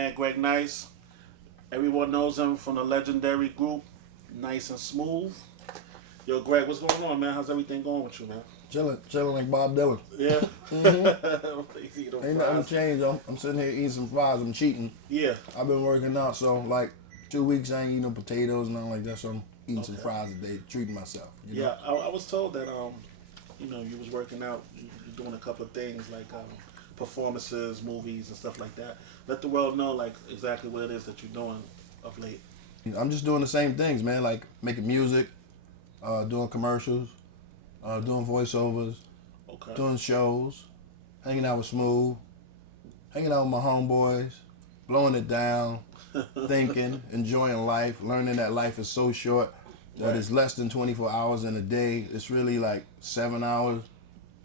man Greg Nice. Everyone knows him from the legendary group Nice and Smooth. Yo, Greg, what's going on, man? How's everything going with you, man? Chilling like Bob Dylan. Yeah. Ain't nothing changed. I'm sitting here eating some fries. I'm cheating. Yeah. I've been working out, so like 2 weeks I ain't eating no potatoes and nothing like that. So I'm eating some fries a day, treating myself. You know? Yeah, I was told that you was working out, you're doing a couple of things like performances, movies, and stuff like that. Let the world know like exactly what it is that you're doing of late. I'm just doing the same things, man. Like making music, doing commercials, doing voiceovers, doing shows, hanging out with Smooth, hanging out with my homeboys, blowing it down, thinking, enjoying life, learning that life is so short that it's less than 24 hours in a day. It's really like 7 hours.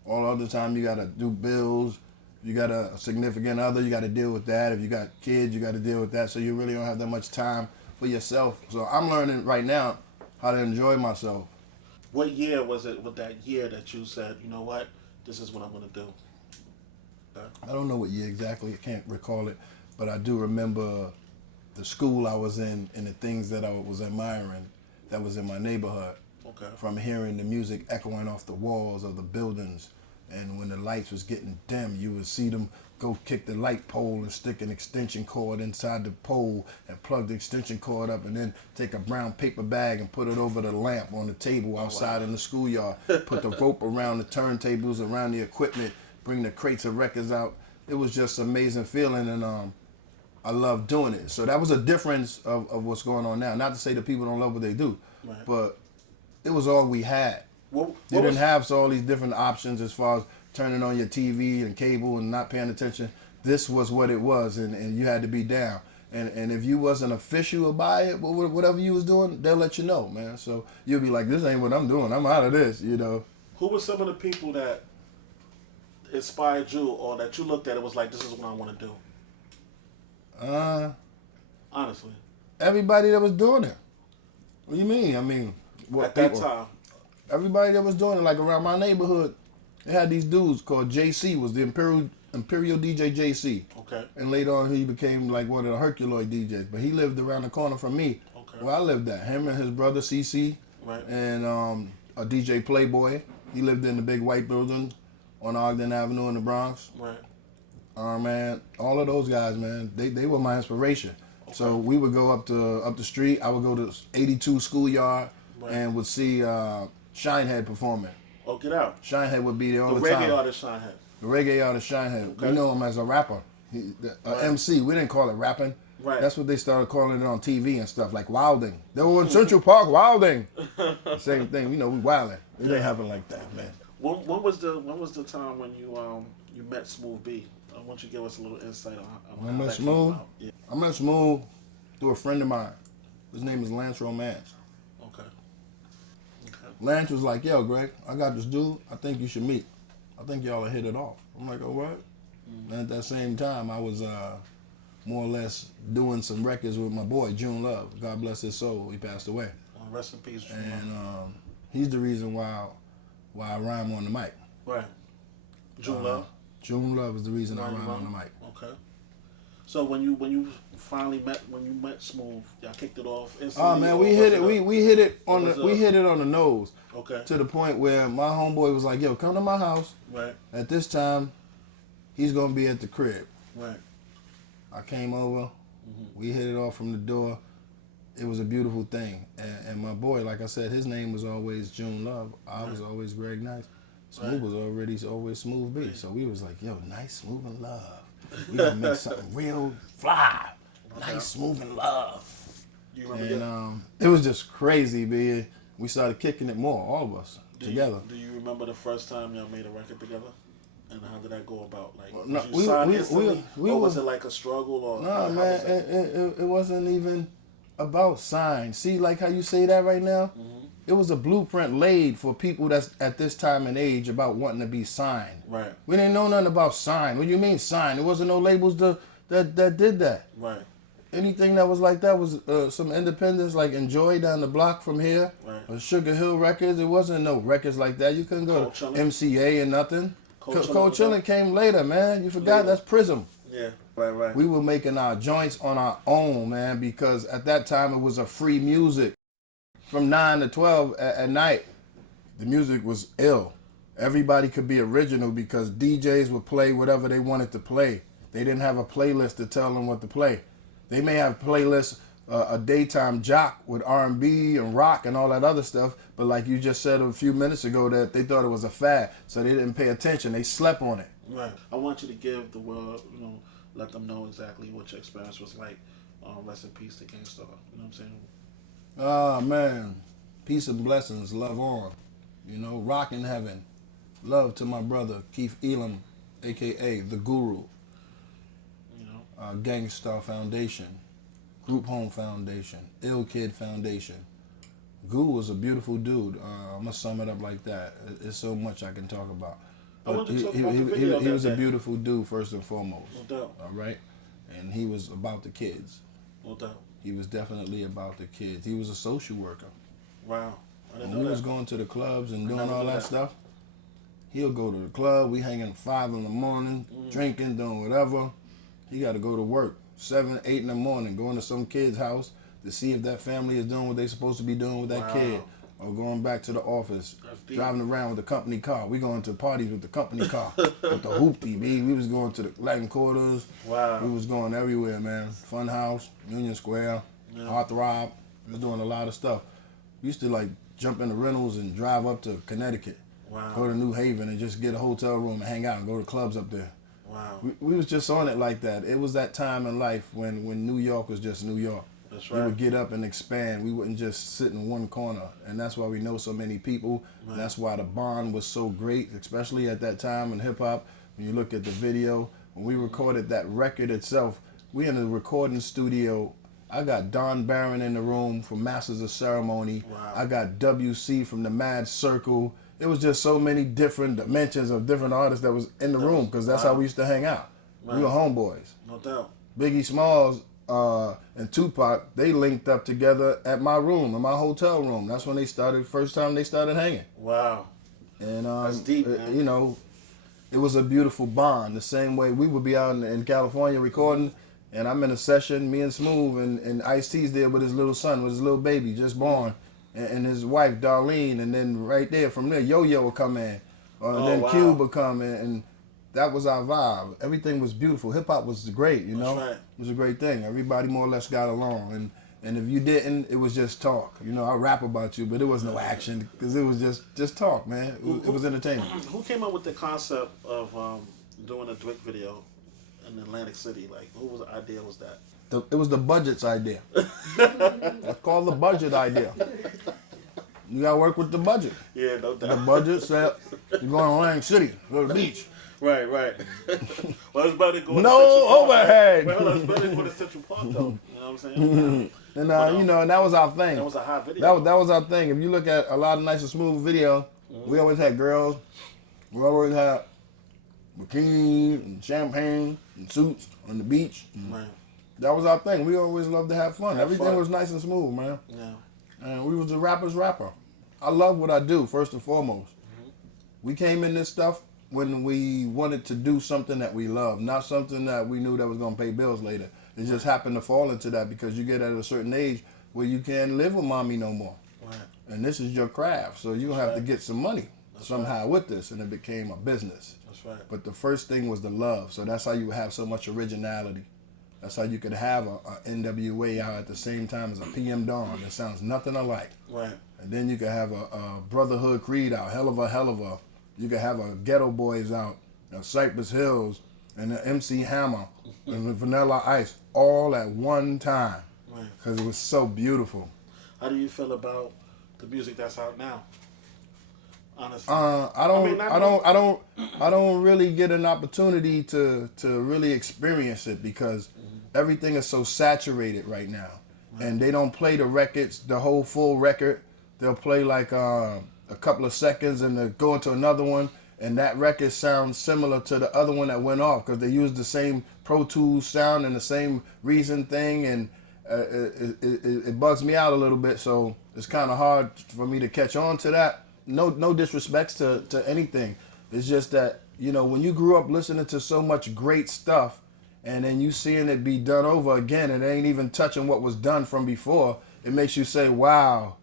All other time you gotta do bills. You got a significant other, you gotta deal with that. If you got kids, you gotta deal with that. So you really don't have that much time for yourself. So I'm learning right now how to enjoy myself. What year was it with that year that you said, you know what, this is what I'm gonna do? I don't know what year exactly, I can't recall it, but I do remember the school I was in and the things that I was admiring that was in my neighborhood. Okay. From hearing the music echoing off the walls of the buildings, and when the lights was getting dim, you would see them go kick the light pole and stick an extension cord inside the pole and plug the extension cord up, and then take a brown paper bag and put it over the lamp on the table outside in the schoolyard. Put the rope around the turntables, around the equipment, bring the crates of records out. It was just an amazing feeling, and I love doing it. So that was a difference of what's going on now. Not to say that people don't love what they do, but it was all we had. You didn't have all these different options as far as turning on your TV and cable and not paying attention. This was what it was, and you had to be down. And if you wasn't official about it, whatever you was doing, they'll let you know, man. So you'll be like, this ain't what I'm doing. I'm out of this, you know. Who were some of the people that inspired you, or that you looked at it was like, this is what I want to do? Honestly. Everybody that was doing it. What do you mean? I mean, what at that time? Everybody that was doing it, like around my neighborhood, they had these dudes called JC, was the Imperial DJ JC. Okay. And later on he became like one of the Herculoid DJs. But he lived around the corner from me, where I lived at. Him and his brother CC, and a DJ Playboy. He lived in the big white building on Ogden Avenue in the Bronx. Right. Man, all of those guys, man, they were my inspiration. So we would go up the street. I would go to 82 Schoolyard and would see Shinehead performing. Oh, get out. Shinehead would be there all the time. The reggae artist Shinehead. The reggae artist Shinehead. We know him as a rapper. MC. We didn't call it rapping. Right. That's what they started calling it on TV and stuff, like wilding. They were in Central Park wilding. Same thing. You know, we wilding. It didn't happen like that, man. When was the time when you met Smooth B? I want you to give us a little insight on I met Smooth. Yeah. I met Smooth through a friend of mine. His name is Lance Romance. Okay. Lance was like, yo, Greg, I got this dude. I think you should meet. I think y'all will hit it off. I'm like, oh, what? And at that same time, I was more or less doing some records with my boy, June Love. God bless his soul. He passed away. Well, rest in peace, June. And he's the reason why I rhyme on the mic. Right. June Love? June Love is the reason I rhyme on the mic. Okay. So when you finally met Smooth, y'all kicked it off instantly. Oh man, we hit it on the nose. Okay. To the point where my homeboy was like, "Yo, come to my house." Right. At this time, he's gonna be at the crib. Right. I came over. We hit it off from the door. It was a beautiful thing. And my boy, like I said, his name was always June Love. I was always Greg Nice. Smooth was always Smooth B. So we was like, yo, Nice, Smooth, and Love. We gonna make something real fly. Nice, Smooth, and Love. You remember and it was just crazy, B. We started kicking it more, all of us, together. Do you remember the first time y'all made a record together? And how did that go about? Like, no, was you signed instantly? Or was it like a struggle? Or no, man, it wasn't even about sign. See, like how you say that right now? It was a blueprint laid for people that's at this time and age about wanting to be signed. Right. We didn't know nothing about sign. What do you mean sign? There wasn't no labels that did that. Right. Anything that was like that was some independents like Enjoy down the block from here. Right. Or Sugar Hill Records. There wasn't no records like that. You couldn't go to MCA and nothing. Cold Chillin' came later, man. You forgot that's Prism. Yeah. Right. We were making our joints on our own, man, because at that time it was a free music. From 9 to 12 at night, the music was ill. Everybody could be original because DJs would play whatever they wanted to play. They didn't have a playlist to tell them what to play. They may have playlists, a daytime jock with R&B and rock and all that other stuff, but like you just said a few minutes ago, that they thought it was a fad, so they didn't pay attention. They slept on it. Right. I want you to give the world, let them know exactly what your experience was like. Rest in peace to King Star. You know what I'm saying? Ah, man. Peace and blessings. Love on. Rock in heaven. Love to my brother, Keith Elam, a.k.a. The Guru. Gang Star Foundation. Group Home Foundation. Ill Kid Foundation. Guru was a beautiful dude. I'm going to sum it up like that. It's so much I can talk about. But he was a beautiful dude, first and foremost. No doubt. All right? And he was about the kids. No doubt. He was definitely about the kids. He was a social worker. Wow. I didn't know When we that. was going to the clubs and doing all that stuff, he'll go to the club. We hanging at 5 in the morning, drinking, doing whatever. He got to go to work 7, 8 in the morning, going to some kid's house to see if that family is doing what they're supposed to be doing with that kid, or going back to the office, driving around with the company car. We going to parties with the company car, with the hoopty, B. We was going to the Latin Quarters. Wow. We was going everywhere, man. Fun House, Union Square, Heartthrob. We was doing a lot of stuff. We used to jump in the rentals and drive up to Connecticut. Wow. Go to New Haven and just get a hotel room and hang out and go to clubs up there. Wow. We was just on it like that. It was that time in life when New York was just New York. That's right. We would get up and expand. We wouldn't just sit in one corner. And that's why we know so many people. Right. And that's why the bond was so great, especially at that time in hip-hop. When you look at the video, when we recorded that record itself, we in the recording studio. I got Don Barron in the room from Masters of Ceremony. Wow. I got WC from the Mad Circle. It was just so many different dimensions of different artists that was in the room, because that's how we used to hang out. Right. We were homeboys. No doubt. Biggie Smalls and Tupac, they linked up together at my room, in my hotel room. That's when first time they started hanging. Wow. And that's deep, man. It was a beautiful bond. The same way we would be out in California recording, and I'm in a session, me and Smooth, and Ice-T's there with his little son, with his little baby just born, and his wife, Darlene, and then right there, from there, Yo-Yo would come in, and then Cube would come in, and that was our vibe. Everything was beautiful. Hip-hop was great, That's right. It was a great thing. Everybody more or less got along, and if you didn't, it was just talk. I rap about you, but it was no action, because it was just talk, man. It was entertainment. Who came up with the concept of doing a Drake video in Atlantic City? Whose idea was that? It was the budget's idea. That's called the budget idea. You gotta work with the budget. Yeah, no doubt. The budget said you're going to Atlantic City, go to the beach. Right. Well, it's better to go no overhead. Well, it's better to go to Central Park, though. You know what I'm saying? And and that was our thing. That was a hot video. That was our thing. If you look at a lot of Nice and Smooth video, we always had girls. We always had bikinis and champagne and suits on the beach. Right. That was our thing. We always loved to have fun. Everything was nice and smooth, man. Yeah. And we was the rapper's rapper. I love what I do, first and foremost. We came in this stuff when we wanted to do something that we love, not something that we knew that was going to pay bills later. It just happened to fall into that because you get at a certain age where you can't live with mommy no more. Right. And this is your craft, so you're going to have to get some money somehow with this, and it became a business. That's right. But the first thing was the love, so that's how you have so much originality. That's how you could have a NWA out at the same time as a PM Dawn. It sounds nothing alike. Right. And then you could have a Brotherhood Creed out, hell of a. You could have a Ghetto Boys out, Cypress Hills, and the MC Hammer, and the Vanilla Ice, all at one time. Right. Because it was so beautiful. How do you feel about the music that's out now? Honestly, I don't really get an opportunity to really experience it because everything is so saturated right now, and they don't play the records, the whole full record. They'll play a couple of seconds and they'll go into another one, and that record sounds similar to the other one that went off because they use the same Pro Tools sound and the same Reason thing, and it bugs me out a little bit. So it's kind of hard for me to catch on to that. No disrespects to anything. It's just that, when you grew up listening to so much great stuff and then you seeing it be done over again, and it ain't even touching what was done from before, it makes you say, wow,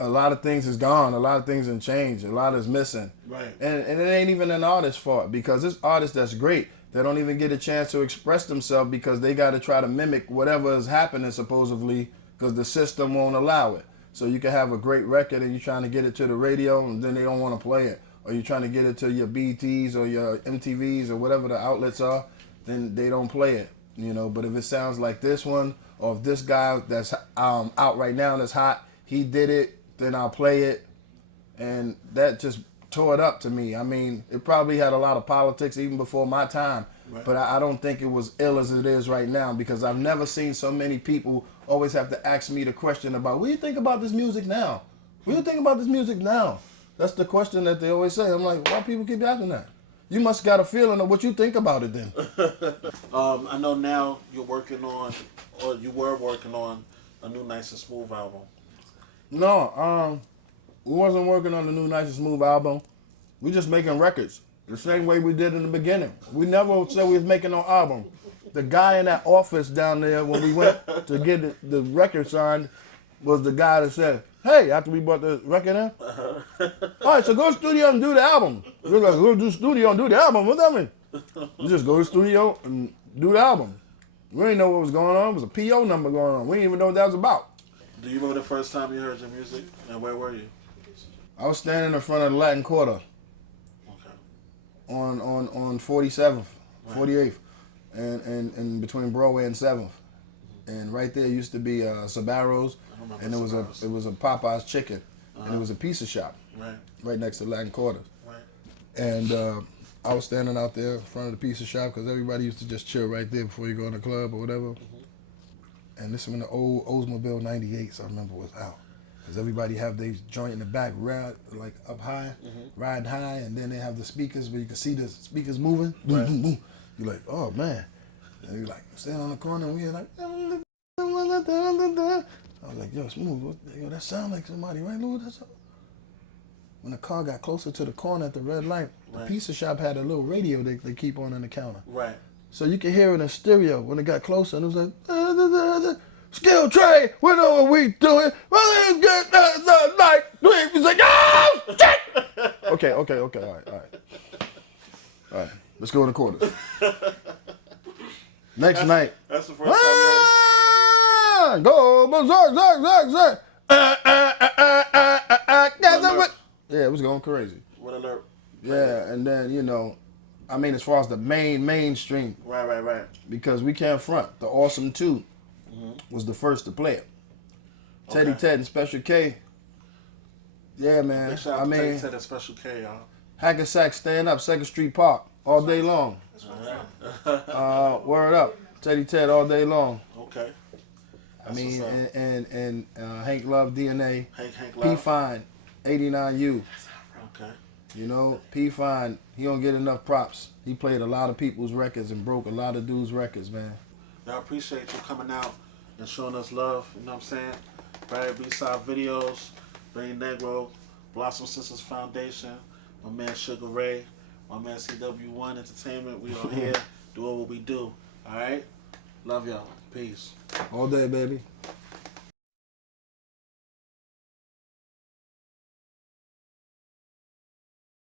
a lot of things is gone, a lot of things have changed, a lot is missing. Right. And it ain't even an artist's fault, because this artist that's great, they don't even get a chance to express themselves because they got to try to mimic whatever is happening supposedly because the system won't allow it. So you can have a great record and you're trying to get it to the radio and then they don't want to play it. Or you're trying to get it to your BTs or your MTVs or whatever the outlets are, then they don't play it. You know, but if it sounds like this one, or if this guy that's out right now that's hot, he did it, then I'll play it. And that just tore it up to me. I mean, it probably had a lot of politics even before my time, right. But I don't think it was ill as it is right now, because I've never seen so many people always have to ask me the question about, what do you think about this music now? What do you think about this music now? That's the question that they always say. I'm like, why people keep asking that? You must got a feeling of what you think about it then. I know now you're working on, or you were working on, a new Nice and Smooth album. No, we wasn't working on the new Nice and Smooth album. We just making records the same way we did in the beginning. We never said we was making no album. The guy in that office down there when we went to get the record signed was the guy that said, hey, after we bought the record in, all right, so go to the studio and do the album. We're like, go to the studio and do the album. What that mean? You just go to the studio and do the album. We didn't know what was going on. It was a PO number going on. We didn't even know what that was about. Do you remember the first time you heard your music, and where were you? I was standing in front of the Latin Quarter. Okay. On 47th, Right. 48th, and between Broadway and 7th. And right there used to be Sabaros, and it was a Popeye's chicken, and it was a pizza shop right next to Latin Quarter. Right. And I was standing out there in front of the pizza shop because everybody used to just chill right there before you go in the club or whatever. Mm-hmm. And this was when the old Oldsmobile 98s, I remember, was out. Because everybody have their joint in the back, like up high, riding high, and then they have the speakers where you can see the speakers moving. Right. Boom, boom, boom. You're like, oh man. And you're like, standing on the corner, and we were like, I was like, yo, Smooth, yo, that sound like somebody, right, Lou? When the car got closer to the corner at the red light, the pizza shop had a little radio they keep on in the counter. Right. So you could hear it in stereo when it got closer, and it was like, Skill Trey, we know what we doing. Well, let's get the night. He's like, oh, shit. Okay, all right. Let's go in the quarters. Next night. That's the first time you heard it. Go berserk. Yeah, it was going crazy. What alert? Yeah, and then, you know, I mean, as far as the mainstream. Right. Because we can't front. The Awesome 2 was the first to play it. Okay. Teddy Ted and Special K. Yeah, man. Big shout out to Teddy Ted and Special K, y'all. Hackensack Stand Up, 2nd Street Park, all day long. Word up. Teddy Ted all day long. Okay. I mean, and Hank Love DNA. Hank Love. P Fine, 89U. Okay. You know, P Fine, he don't get enough props. He played a lot of people's records and broke a lot of dudes' records, man. I appreciate you coming out and showing us love, you know what I'm saying? Right, Bcyde videos, Benny Negro, Blossom Sisters Foundation, my man Sugar Ray, my man CW1 Entertainment. We are here doing what we do, all right? Love y'all. Peace. All day, baby.